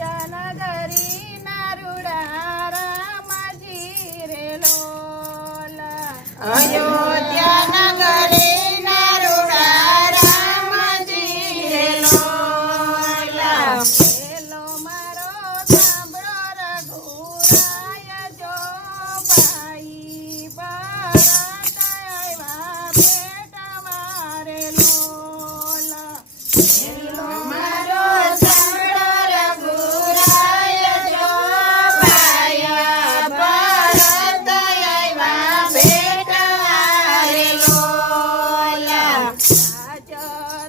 નગરી નારુડા રામજી રે લોલ અયોધ્યા નગરી નારુડા રામજી રે લોલ પેલો મારો સાંભળો રઘુરાય જો ભાઈ ભરત આવ્યા ભેટ મારે લોલ પેલો મારો સાંભળો રઘુરાય જો ભાઈ ભરત આવ્યા ભેટ મારે લોલ રાજ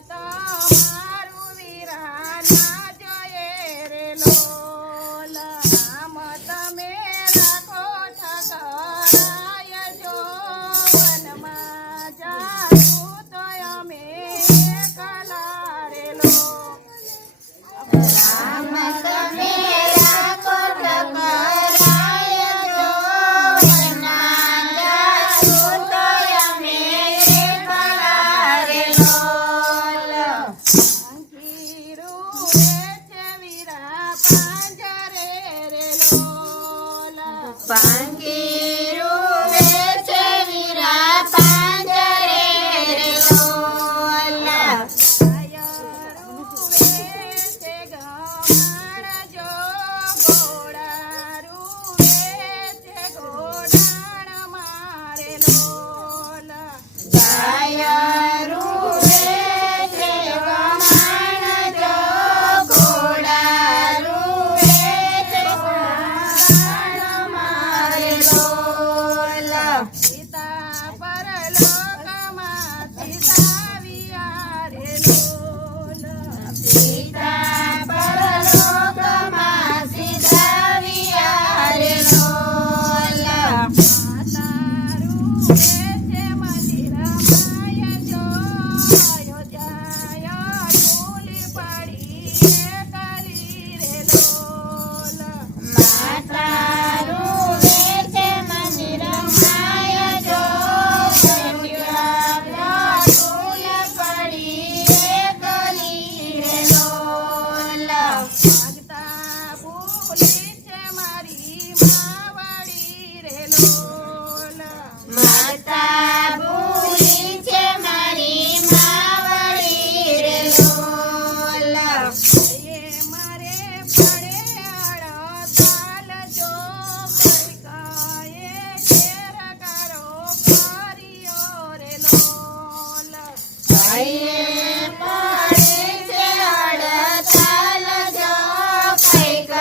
તમારું વીરા ના જોઈએ રે લોલ આમ તમે રાખો ઠકરાય જો વનમાં જાશું તો અમે એકલા રે લોલ રામ તમે રાખો ઠકરાય જો વનમાં જાશું તો અમે એકલા રે લોલ અંકીરું વેચે વીરા પાંજરે રે લોલ પાંગીરું વેચે વીરા પાંજરે રે લોલ આયરું વેચે ગમાણ જો ઘોડારું વેચે ઘોડાણ મારે લોલ ગાયરું વેચે ગમાણ જો ઘોડારું વેચે ગમાણ મારે લોલ સીતા પરલોકમાં સીતાવિયા રે લોલ સીતા પરલોકમાં સીતાવિયા રે લોલ માતારું વેચે મંદિર માય જો અયોધ્યા ઢોલી પડી એકલી રે લોલ માતારું વેચે મંદિર માય જો અયોધ્યા ફૂલ પડી એકલી રે લોલ ભાગતા ભૂલી છે મારી માવડી રે લોલ માતા ભૂલી છે મારી માવડી રે લોલ એ મારે પડે અડતાલ જો કઈકાએ ઘેર કરો કર્યો રે લોલ ભાઈએ પડે છે અડતાલ જો કઈક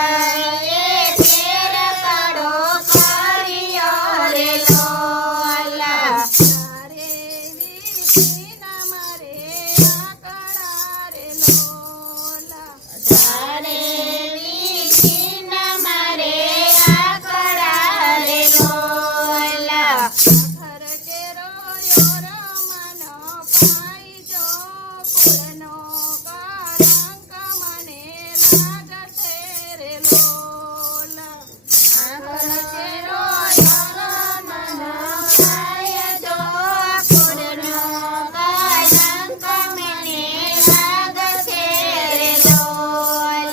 એ ઘેર કાઢો કર્યો રે લોલ તારે વિધિના મારે આકડા રે લોલ તારે વિધિના મારે આકડા રે લોલ ઘર કેરો યોર મન પાઈ જો કુળનો કલંક મને લાગશે રે લોલ આગળ કેરો યોર મન પાય જો કુળનો કલંક મને લાગશે રે લોલ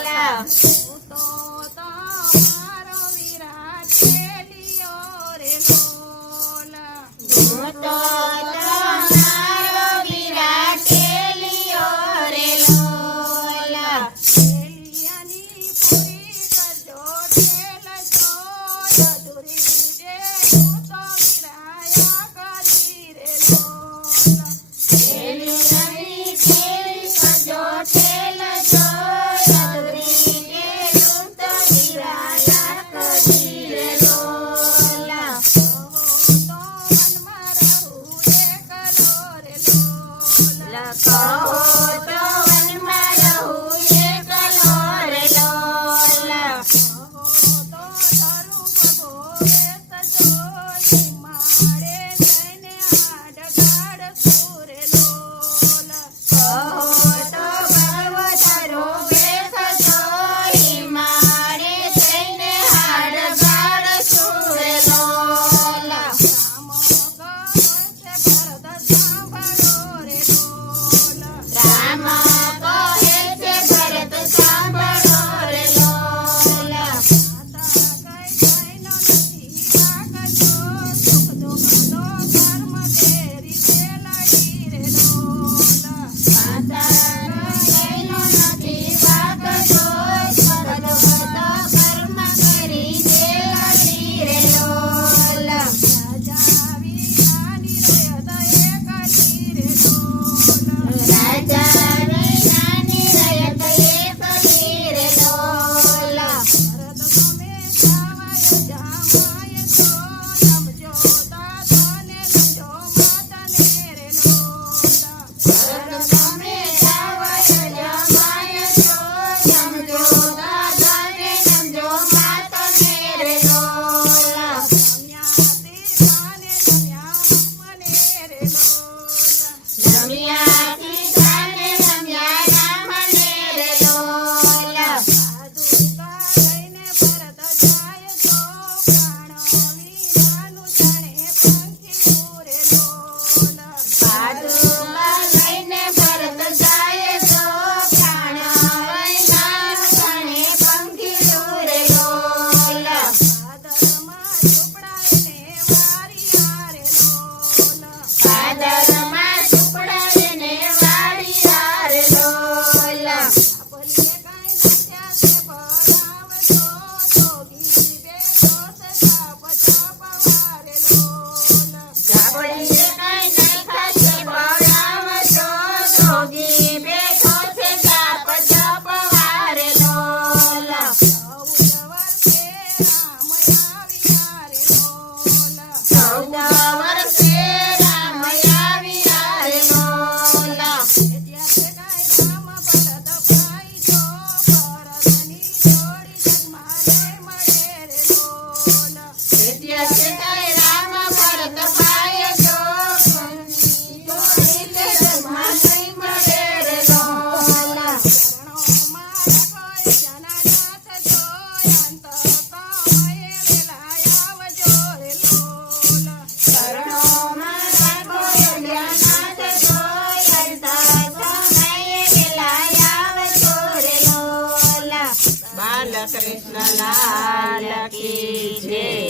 લાલ કી જય.